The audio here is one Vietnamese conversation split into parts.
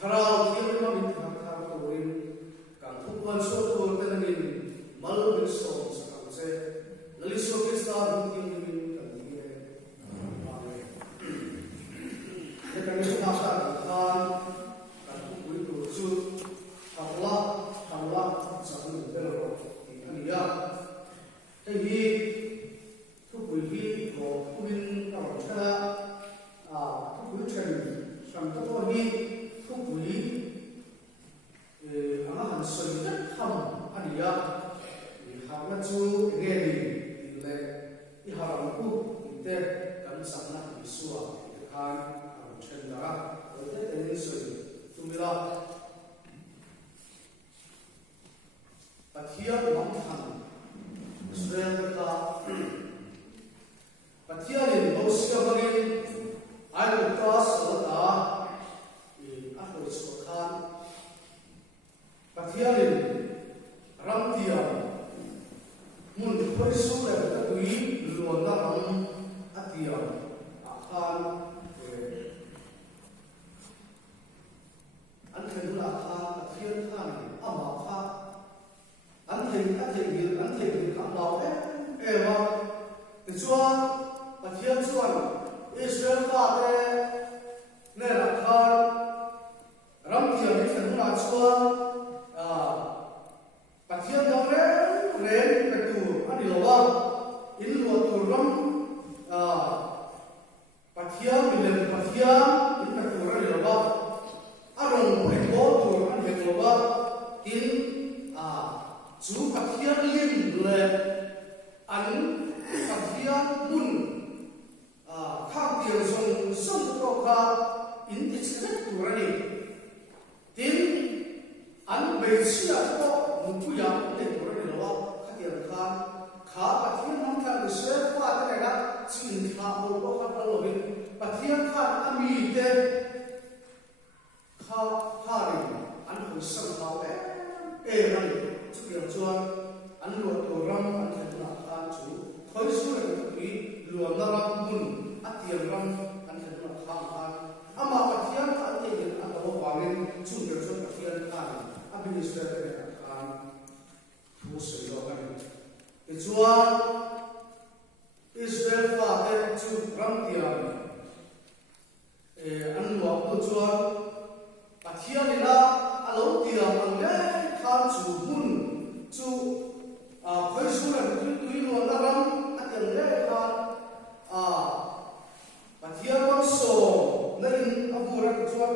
Tara ewa ti chuan pathian chuan Israel fa te ne la khan ram thiam ni thanu na chuan pathian dong re pe tu ani lowa in lo tu ram pathian bilen pathian in pe tu ani lowa arong pe ko tu ani lowa in chú pathian lim le an pathian mun khang tiền song song to kha in ti chhet tu rani tin an be chia to mun pu ya te tu rani lo kha tiền khan kha pathian nam khan se pa te ga chin kha ho ko kha lo bin pathian khan ami te kha ri an hu sang ha rani chú tiền chuan an lo to ram an thel na khan chú khoi su le ki luam na ram mun atiam ram an thel na khan khan ama pathian an te yin an lo wangin chu tiền chuan pathian khan abi se le khan thu se lo kan ke chuan Israel fa te chu ram tiam an lo to chuan pathian ina alo tiam an le khan chu mun chu khoi su la tui lo na ram atiam le khan pathian bang so na in amura ke chuan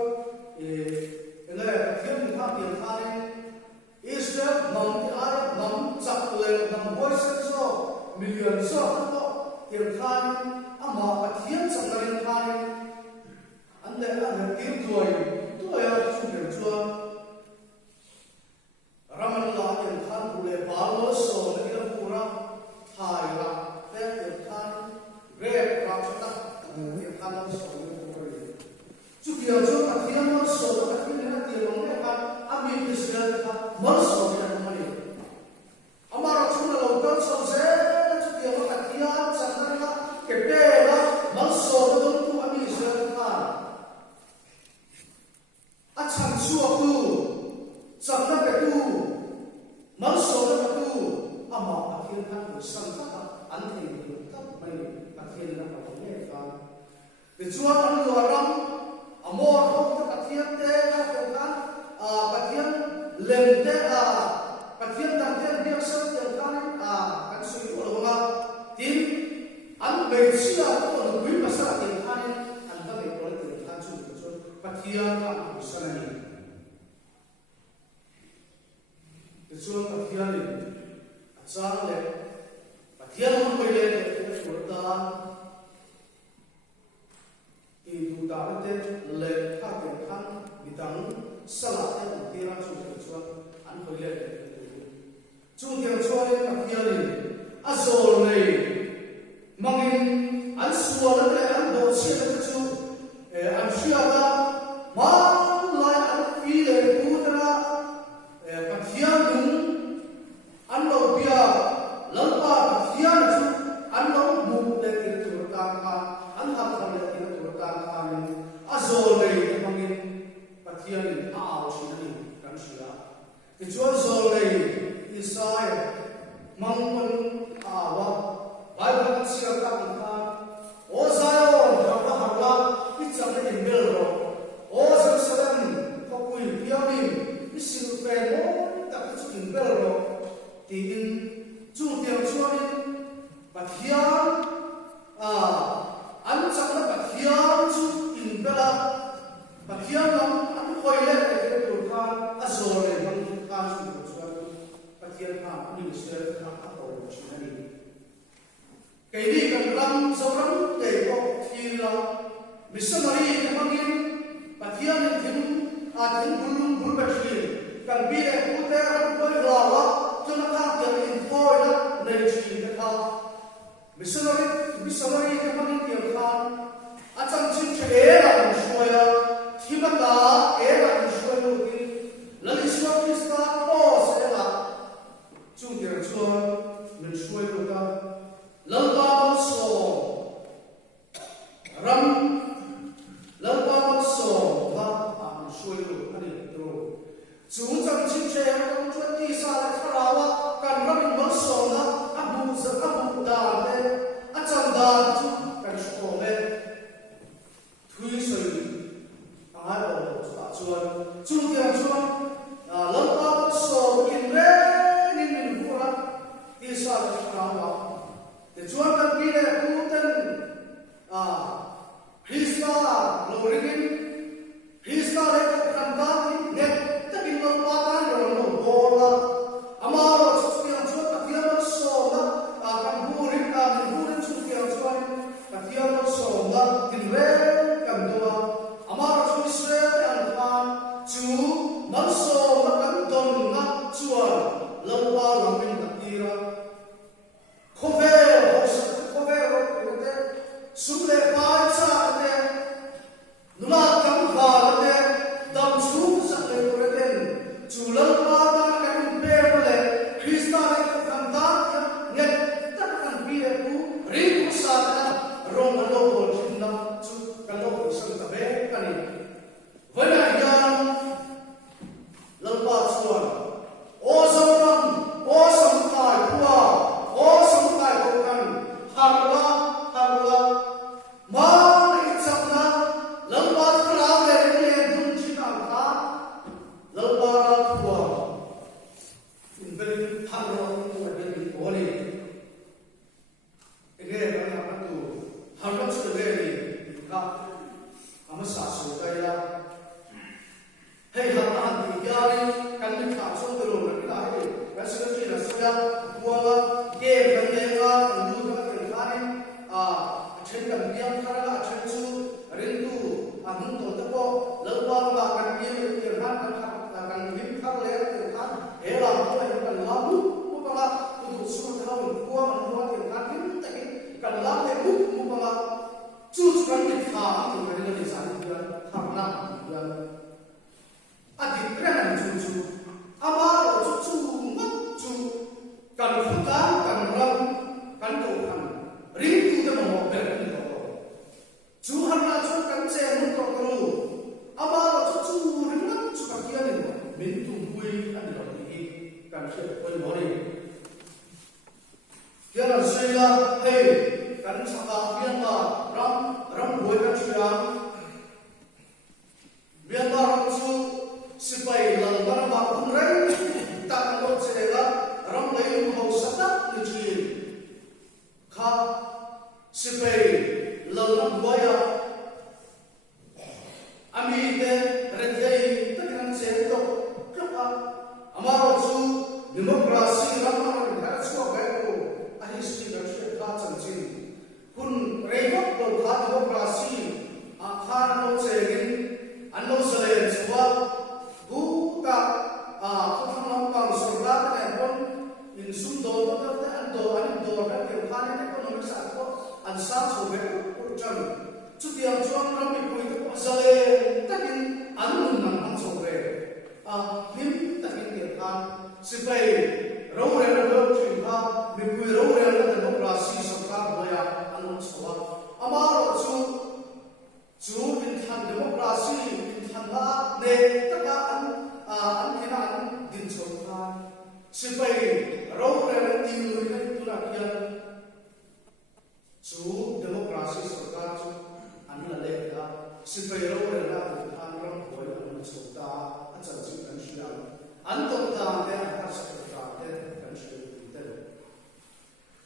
le pathian ni kha tiam khan Israel nam ti ai nam chak le nam voice so million so to tiam khan ama pathian chak na in khan an le an ti tu ya chu tiam chuan Raman la yang khan bule balo so na ila pura thai la te yang khan re ra chata yang khan so na pura chu kia chu pathian no so na pathian na ti long ne khan ami Israel kha mal so na mani amara chuna lo kan so se chu kia no pathian chana na ke pe la mal so na tu ami Israel kha a chan chu tu sabna pe tu mal so na tu ama pathian khan ko sang ta an thei ni ta mai pathian na ko ne ka ke chuan an lo ram amor ho ta pathian te ka ko kan pathian lem te pathian dang te biak sa te kan kan sui ko lo nga tin an be sia ko no bui masa te kan an ba be ko te kan chu pathian ka ko sa ni chuan pathian achang le pathian mon koi le te furta ti du da te le kha te khan bitang sala te ti ra chu chuan an koi le chu tiang chuan le pathian azol le mangin an sual le an do sia te chu an sia da ma lai an fi le putra pathian an lo bia lalpa pathian chu an lo mu le ti tur ta ka an ha ka le ti tur ta ka ni azol le mangin pathian a chi ni kan sia ti chuan zol le isai mangman awa bible sia ka ka o zayon ha ha ti chang le bel ro o jerusalem ko kui piamin isil pe mo ta chu in bel ro tin chu tiang chuan pathian an chang na pathian chu in bela pathian lam an khoi le te tu khan azor le man khan chu chuan pathian ha ni se kha ka to chu ni kai ni kan lam zoram te ko thila missionary ke mangin pathian thim thim bulung bul pathian kan bi le ku te ran koi lawa cho nó khác tiền in thôi đó này chỉ cái khác missionary cái mang tiền khác à chẳng chỉ chế là mình xuôi à khi mà ta là mình xuôi luôn đi là đi xuôi cái sao bỏ sẽ là chung tiền xuôi mình xuôi luôn đó lần ba bao số ram lần ba bao số và mình xuôi luôn anh đi rồi chú chẳng chỉ chế không chuẩn đi xa lại khá là kan ramin mal so na abu za abu so na kan don na chuan lo pa lam min na tira khove khove ro te sum le pa cha te nula kam pha te dam chu sa le ko ten chu lo pa ta kan pe le krista le kan ta nge ta kan pi le ku ri ku sa ta ro ma lo ko chin na chu kan lo ko sang ta be kan ni vana ya lo pa chuan o sam ram o sam kai kwa o sam kai ko kan harla ma ni chap na lo pa tra le ni dun chi na ta lo pa ra kwa in ben thang ro ko ben ni ko ni ege ba na ma tu har ma chu le ni ka ama sa su kai la hey ha an di ya ni kan ni kha chu de ro na ka he ba su chi na su ya kwa la ke ban ne ga lu ka ke ka ni a chen kan biang ka ra chen chu rin tu a hun to ta ko lo pa la kan bi le ke ha kan bi ka le ke ha he la ko le kan la lu ko pa la ku du su ta ha ko ma no ke ka ni ta ke kan la le ku ku pa la chu kan ni kha ni ka ni le sa ni ya ha na ya adi kran chu ama ro chu ma chu kan khu ta kan ram kan to kan ring tu de mo be ni to chu har na chu kan che mu to ko ama ro chu ring na chu ka kia ni min tu hui an ro ni kan che ko mo ni kia la sai la hey kan sa ka bian la ram hui kan chia bian la ram chu sipai lal bar ba kun rai ta ko che la ram lai ho sa ta ni chi kha sipai lal ram boya ami te redei ta kan che to ka amaro chu democracy ram ma ha chu ba ko a history ka che ta chang chin kun rei ko to ha democracy a khan no che gin an no sale chwa buka ko thang pang sorra ne kon in sum do ta ta an do ka ke khan ne ko no sa ko an sa so be ko chan chu tiang chuang ram mi pui ko sale takin an nun nan an so be him takin ke khan sipai ro re ro chin ha mi pui ro re na democracy sarkar boya an no so amaro chu in than democracy in than la ne taka an kina an din chom ha sipai ro re na ti lu ne tu na kian chu democracy sarkar chu an la le ka sipai ro re na an ram hoi an chu ta a chan chi kan shia an to ta te an ta sa ta te kan shi te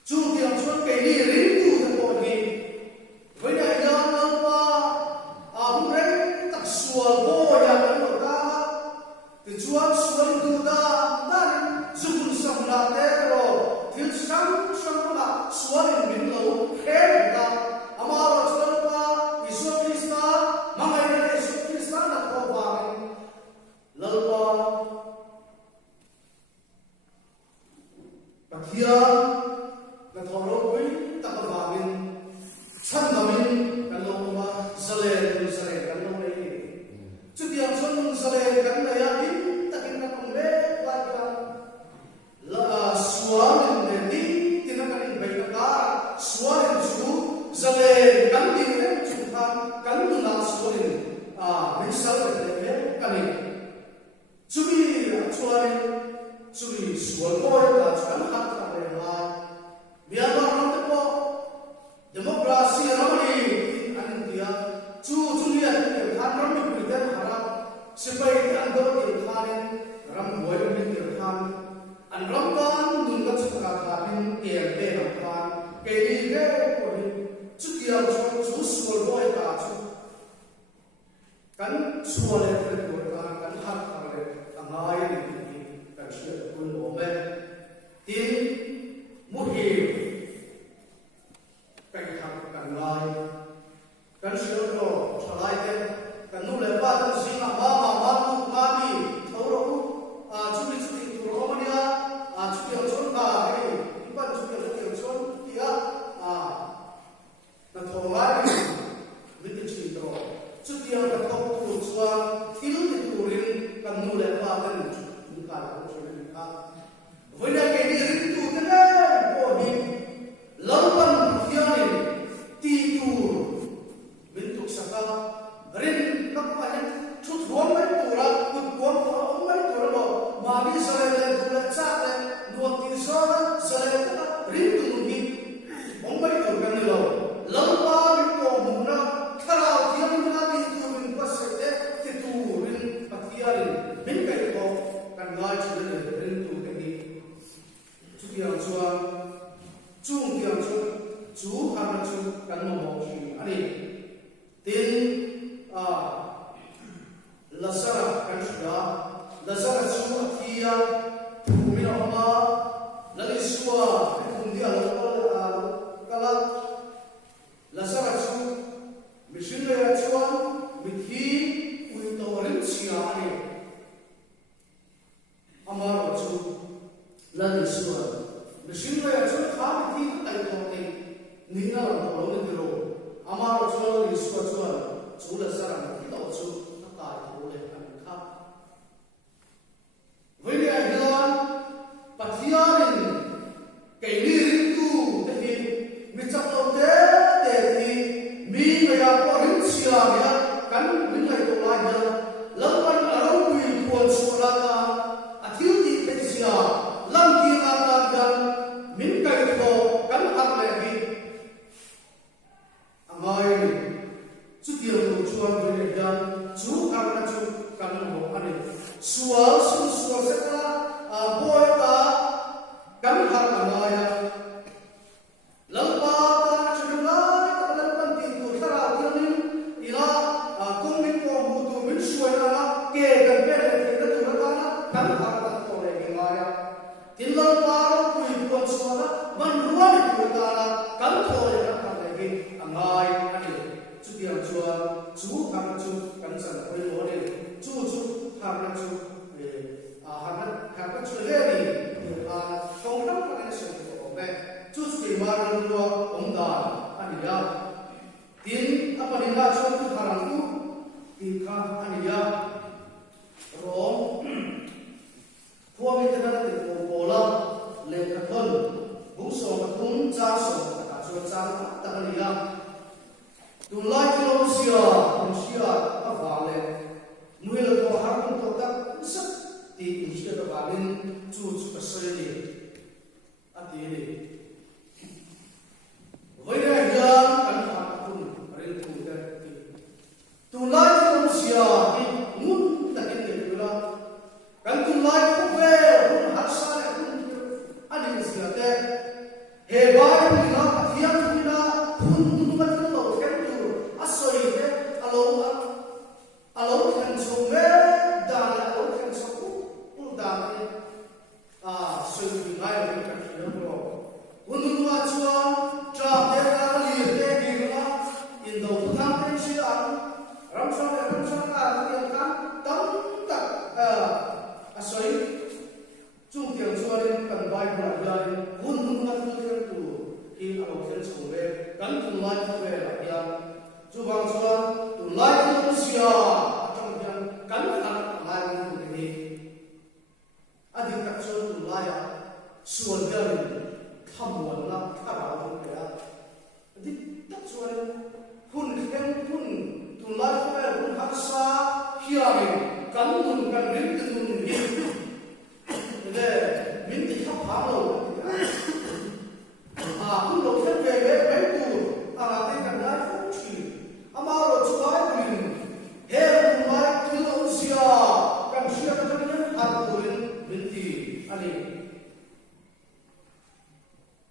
chu tiang chuan ke ni ring tu ta ko ni với đại gia năm qua hôm nay tập sủa vô nhà vẫn ở ta từ chuan xuân từ ta đang dùng sòng là thế rồi thiếu sáng là xuân mình lâu hết ta ama rồi xuân qua Isu Krista mà ngày nay Isu Krista là có vàng lâu qua bạc kia là thọ lỗi với tập vàng chân mà mình cần lâu mà sale cần lâu này chút tiền xuân sale cần này á biết ta kinh ta không lẽ lại cần là xóa mình để đi thì nó cần phải ta xóa mình chú sale cần đi đến chúng ta cần là xóa mình sale để hết cần này chú bị xóa coi là cần hát là để là biar orang tu demokrasi ramai an India chu lihat ke khan ramai berita harap sebaik an do ke khan ram boy min ke khan an ram kan nun ka chukra khan ke pe ram khan ke ni ke ko ni chu dia chu sol boy ka chu kan sol le ko kan hat ka le angai ni kan she kun o me tin cũng cho nên với lại cái gì tu thế này có đi lâu năm kia này ti tu bên tục saka rin các bạn chút ruộng mấy tu ra cụt quăng mấy tu ra đó mà đi sợi lên tu ra chát lên nuông ti sơ ra sợi lên rin tu mình ông mấy tu cái này lâu ba bên tu mùng na khao kia mình na ti tu mình có sợi đấy ti tu rin bát kia rin bên cái đó cần ngay cho nên rin tu cái gì chú tiếng chúa chung tiếng chúa chú hàng chúa cần một mẫu gì anh ấy tin Lazara kan sudah Lazara semua kia bumi Allah lalu semua kemudian kalau Lazara semua mesin yang cuan mithi untuk orang siapa amar waktu lalu semua mesin yang cuan kami tidak ada orang nina orang itu amar waktu lalu semua cuan cuan Lazara kita waktu với lại là bác sĩ anh cái này tu thì mình chấp nhận để thì mình bây giờ có những sự là cần những ngày đầu lại là lâm văn ở đâu quyền quan số là thiếu gì cái gì lâm kia là cần mình cái đó cần học lại đi ngay chút điều của chuan với lại là chú ăn là chú cần một anh sual sẽ là bôi ta cắm hạt ở ngoài lần ba ta cho nên là lần ban tiền của ta là tiền nên thì là công việc của một tụi mình suy là kể gần bên này thì nó tụi nó cắm hạt ở ngoài này ngoài thì lần ba nó quỳ quan suy là mình luôn của ta là cắm thôi là cắm này cái ngoài anh chú tiếng chú hàng chú cắm sẵn với lúa đây chú hàng chú hàng chú heri không nắm cái sự của mình chú cái mà nó lo ông đàn anh ya tin apa ni lah chú tu hàng tu tin kah anh ya rom thua mình cái đó thì cổ la lên cái thân bung sổ cái bung cha sổ cả chú cha ta anh ya tu lai tu lo sia apa vale nuôi là có hàng cũng có tất sắc thì ý nghĩa là bên chú cái sợi này anh đi đi với lại là cần phải cùng riêng tu cái tu lai tu sia thì muốn là cái gì đó cần tu lai không về không hát sa này không anh đi sia thế hệ bài thì nó thiam thì nó không mất cái lỗi cái tu asoi thế alo kan so me da alo kan so da so vi mai ni kan ki no unu wa chuan tra te ka li te ki ma in do tham ten si an ram sa ka ti kan tam tak asoi chung tiang chuan kan bai ba ya unu wa tu ki alo kan so me kan tu lai ko ve la ya chu bang chuan tu lai tu sia kan kan lai mu ni adin tak so tu lai suan gar thamwan la khara tu ya adin tak so hun khen hun tu lai ko hun haksa hiami kan mun kan rin tu ni de min ti khap ha lo hun lo khen ve ve tu ala te kan lai ko chi amaro chuai min he mai tu lo sia kan sia kan ni haruin binti ani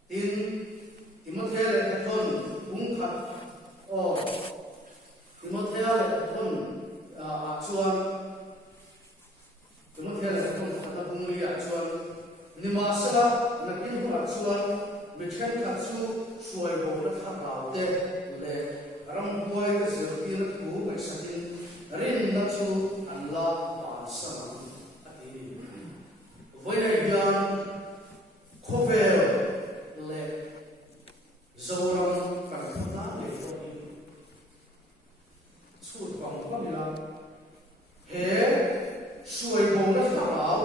tin Timothea le thon bung khat Timothea le thon chuan Timothea le thon khat bung ri chuan nimasa na kin hu chuan mithen khat chu suai bo la kha raw te le ram boy ka se tin ku ka satin rin na chu Allah ba sa ati voi le yan khovel le zoram ka thana le chu kwang pa mi la he suai bo la kha raw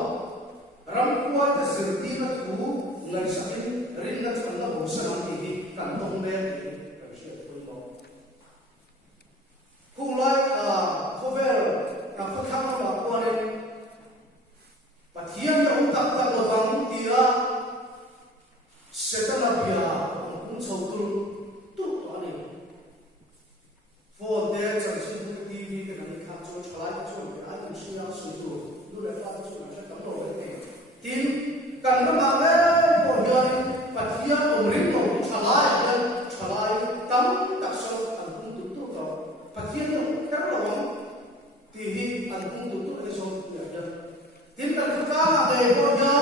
ko ya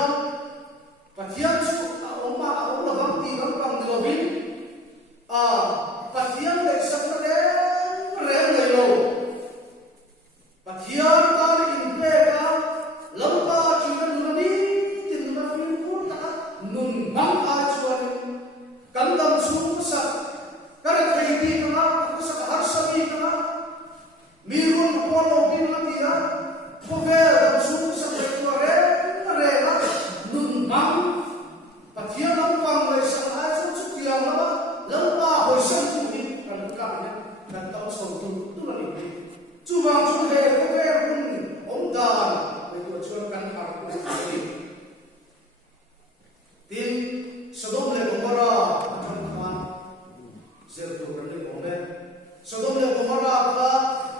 pathian chu oma la bang ti bang lo bin pathian le sak le re le lo pathian ta in pe ka lamba chi na nu ni tin na fin ko ta nun bang a chuan kan dam chu sa kar thei ti ka ku sa har sa mi ka mi run ko lo bin na ti ha ko ve dam chu sa ko re re la nun bang pathian lam bang le sa a chu chu ti ang la lamba ho sa chu ni kan ka ne kan ta so tu la ni chu bang chu he ko ve kun om dan le tu chuan kan har ko ni tin Sodom le Gomorra akan khan zer to kan le bombe Sodom le Gomorra ka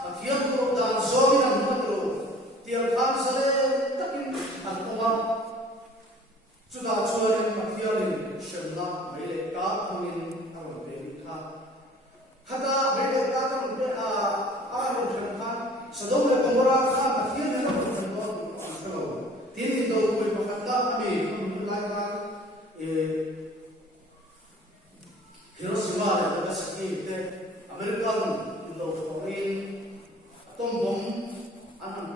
athiam ko dan zoin an matro tial khan sale takin an oma chuda chuan pathialin shenna mele ka khamin awal be kha khata mele ka tam be a ro shen khan Sodom le Gomorra ka pathian ne ko shen ko an kalo tin tin do ko pakanda ami lai ka Hiroshima dan Nagasaki itu American itu foreign atom bom anan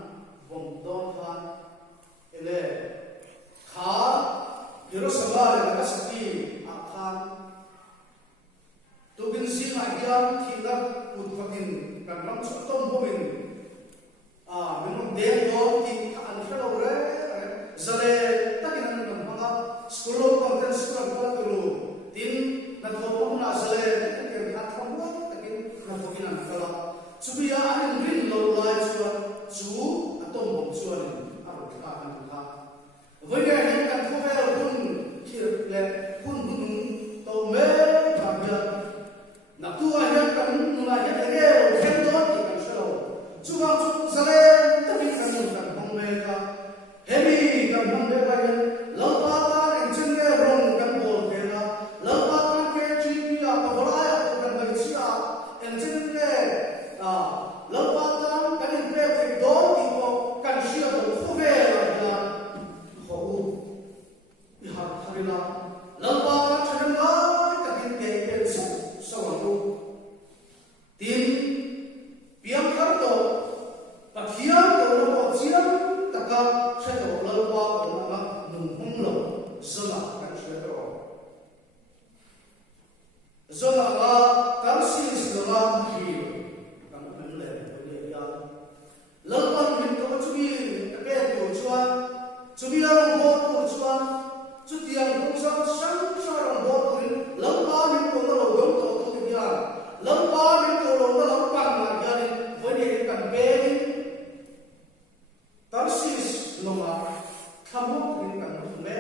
bom don kan ele kha Hiroshima dan Nagasaki akan tubin sima yang kita utpakin kan atom bomin memang dia don kita anfelo re zale takinan kan mga sekolah konten sekolah dulu tin nathopo na sale ke hattham lo takin nathokinan kala subiya anin rin lo lai chu atom bom chuan aro ka kan kha voiga hin kan khovel kun khir le kun hun to me ka ya na tu a ya kan nu la ya ge khen do ti kan shalo chu ma chu sale takin kan bom me ka heavy kan bom me ka lo pa pa en chen ge rong kan bol ke la lo pa Lambatang kanin perfect don iko kan siya do fuvela ya ho ihar harila lambatang chana kanin ke pensu sawalu tin piang karto pathian do lo chiam taka chedo lalwa ko na nung hunglo zala kan siya do zala ga kan siya zala hi Lalpan min ko chumi ke ko chuan chumi ram bo ko chuan chu tiang ko sang sang ram bo ko lalpa min ko lo dong to to ya lalpa min ko lo lo pan ma ya ni voi ne kan be tarsis lo ma thamo rin kan me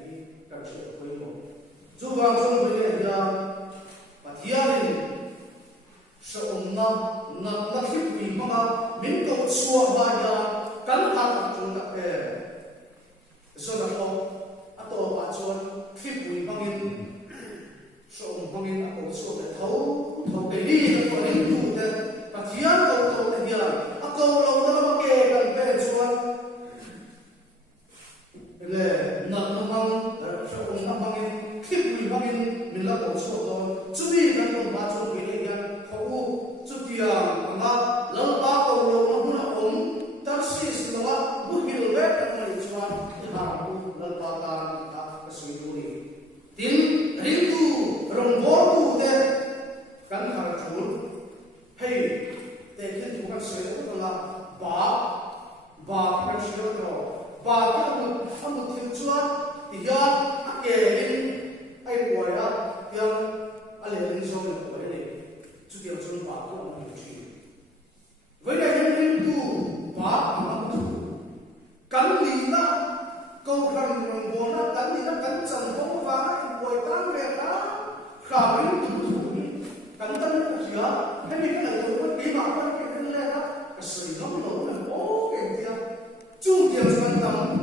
ni kan che ko yo chu wang chung voi ne ya pathialin so na khip wi ma min ko suwa ba ya kan ha ta chung ta ke so na ko ato ba chuan khip wi bangin so bangin ato so ta thau ke ni ko ni tu te pathian ko to ne dia ato lo na ma ke kan pe chuan le na na mang so na bangin khip wi bangin min la ko so to chu bi kan ko ba chu ke ni ya ko chu tia ma lalpa ko lo na huna tarsis na buhil we kan mai chuan ha bu lalpa ta ta kasui ni tin rintu rongbo tu te kan har chul hey te ken tu kan se ko la ba kan se ko ba ka mu amu thil chuan ti ya ake in ai boya yang ale rin so ne ko ne chu ti chun ba ko mu chi với đại nhân tu ba mang tu cắn lì na câu răng rồng bồ na cắn lì na cắn sầm không vá bồi tan về đó khả biến tu tu cắn tâm nó gì á hay bị cái này tu nó bí mật nó cái này đó cái sự nóng nổ là bố cái kia chu tiền quan tâm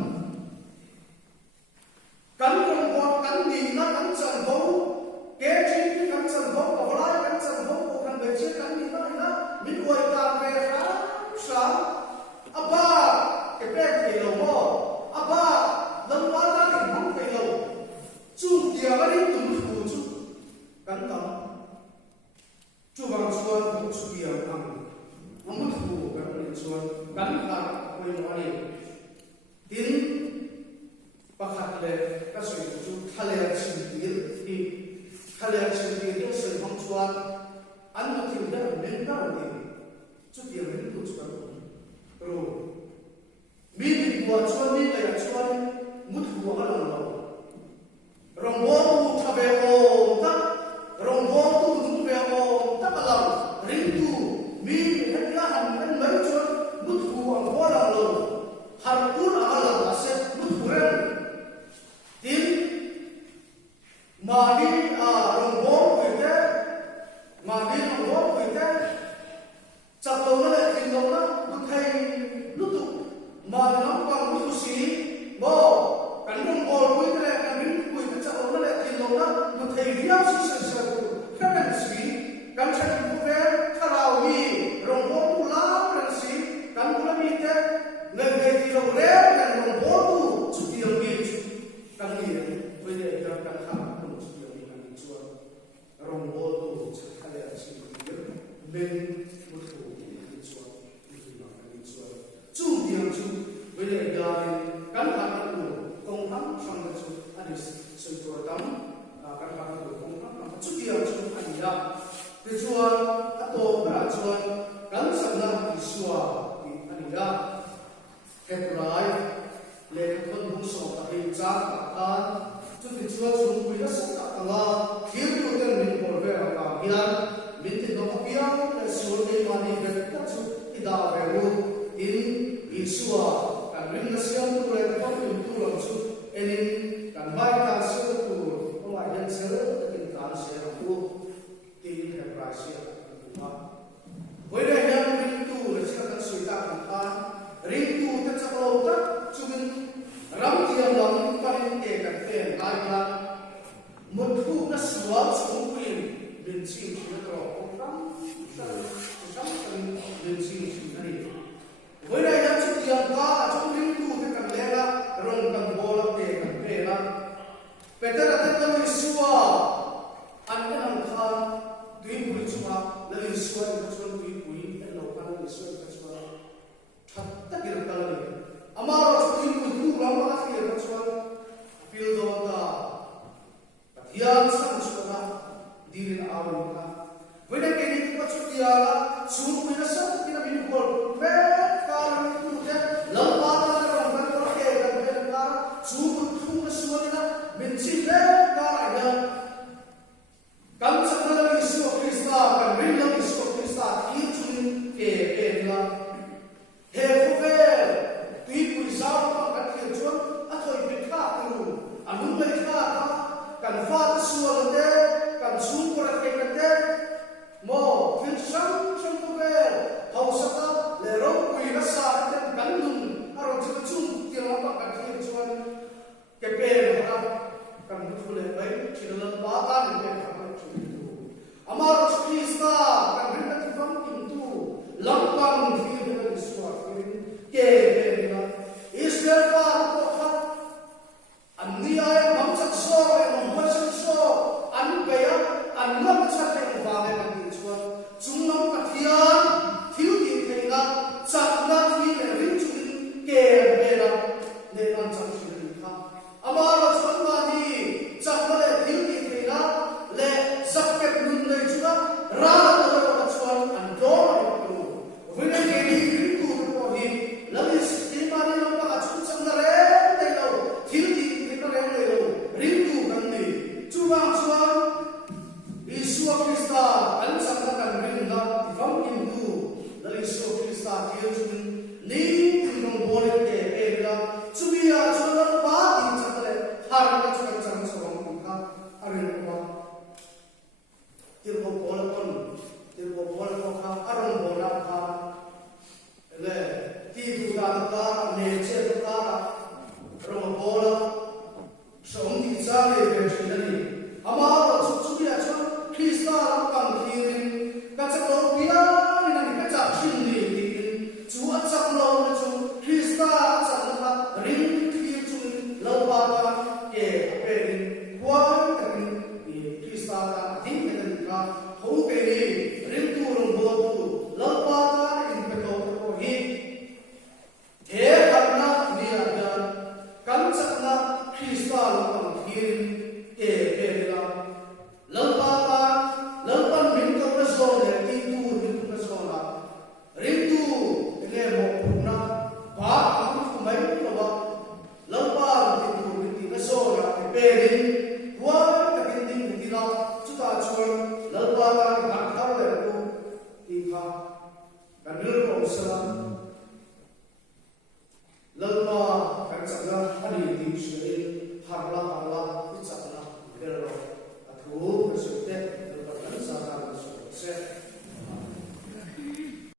cắn rồng bồ cắn lì na cắn sầm không kế chi cắn sầm không có lái cắn sầm không có thằng về chơi cắn lì na le ka soi chu thale chin tir hi thale chin tir yo soi hong chuan an ma thil da men da ni chu ti rin tu chu ka ro mi ni bua chuan ni la chuan mut hu ha la lo rong bo tu thabe o ta rong bo tu nu be o ta ka la rin tu mi han la han an mai chuan mut hu ang bo la lo har ur ala la se mut hu ren tin ma ni a rong bo ku te ma ni rong bo ku te chak lo na le tin lo na lu thai lu tu ma na pa lu si bo kan rong bo ku te kan min ku te chak lo na le tin lo na lu thai riau si sa sa ku ka kan si kan cha ku ve tha ra wi rong bo tu la kan si kan ku la mi te le ve ti lo re kan rong bo tu chu ti lo mi chu kan ni we de kan kan kha ku chu ti lo mi kan chu rong bo tu cha ka le si men mu tu ki chu ni ma kan chu chu diang chu we de ga kan kha ku kong ham sang da chu adis su tu tam kan kha ku kong ham chu diang chu an ya te chuan a to ra chuan kan sam na ki suwa ki an ya het rai le thon hung so ta hi cha ta ka chu ti chuan chung pui la sa ta la thir tu ten min por ve ka hian min ti no pia le sur le mani ve ta chu i da ve ru in isua kan rin na siam tu le pa tu lo chu enin kan vai ta su tu o la yan se le tin ta se ru ti het rai se ma voi le yan rin tu le sa kan sui ta ka ring tu ta cha lo ta chumin ram tiam lam ka in te ka te ai la một thu na suwa chung queen min chi chi ro ong ram sa sam sam min chi chi na ni voi lai ya chu tiam ka chung ring tu te kan le la rong kan bol te kan pe la peter ta ta ni suwa an ka ang kha tuin bui chu ma la ni suwa ka chu bui bui en lo ka ni suwa ka chu that ta ki ka la ni amaro tuin bui tu ram ma ki ka chu feel do da yang sang chuna dirin awal ka wena ke ni ko chutia la su mina sa kina bin bol pe ka ni tu te lamba na ram ban ko ke ka be ka su ku tu na su na min chi le ka ya kam sa na ni su krista kan bin na ni su krista ki chun ke la he ko ve tu ku sa ka ke chun a thoi pe ka tu anun le ka kan fat sual te kan sun ko ra ke te mo fil sam sam ko be hau sa ta le ro kui na sa te kan nun aro chu chu ti ra pa ka thi chuan ke pe ha kan thu le bai chi la pa ta ni pe ka chu tu amar krista kan rin ta vam kim tu lam pam thi na ni suwa ke be na israel pa ko kha an ni ai mam chak so an kaya an lam cha te va le kan ti chuan chung nam ka thian thiu ti theina chak na thi le rin chu ke be la ne an chak chi ri kha amara chuan ma ni chak na le thiu ti theina le zak ke nun le chu na ra na la chuan an do ma tu vi ne ke ni rin tu ko hi la ni sti ma ni lam ka chu chang na re te lo thiu ti theina re le lo rin tu kan ni chu ma chuan Isua Krista an sang na kan rin la vam in du la Isua Krista ki chun ni nong bol ke pe la chu ya chu la pa ti cha le har na chu chang chong ku kha arin ko tir ko bol ko kha arong bol kha le ti du da ka ne che ka rong bol song ti cha le be chi ni amara chu ya chu Krista pang thirin ka cha lo pia ni na ni ka cha chin ni ti chu a cha lo na chu Krista cha na ring thi salam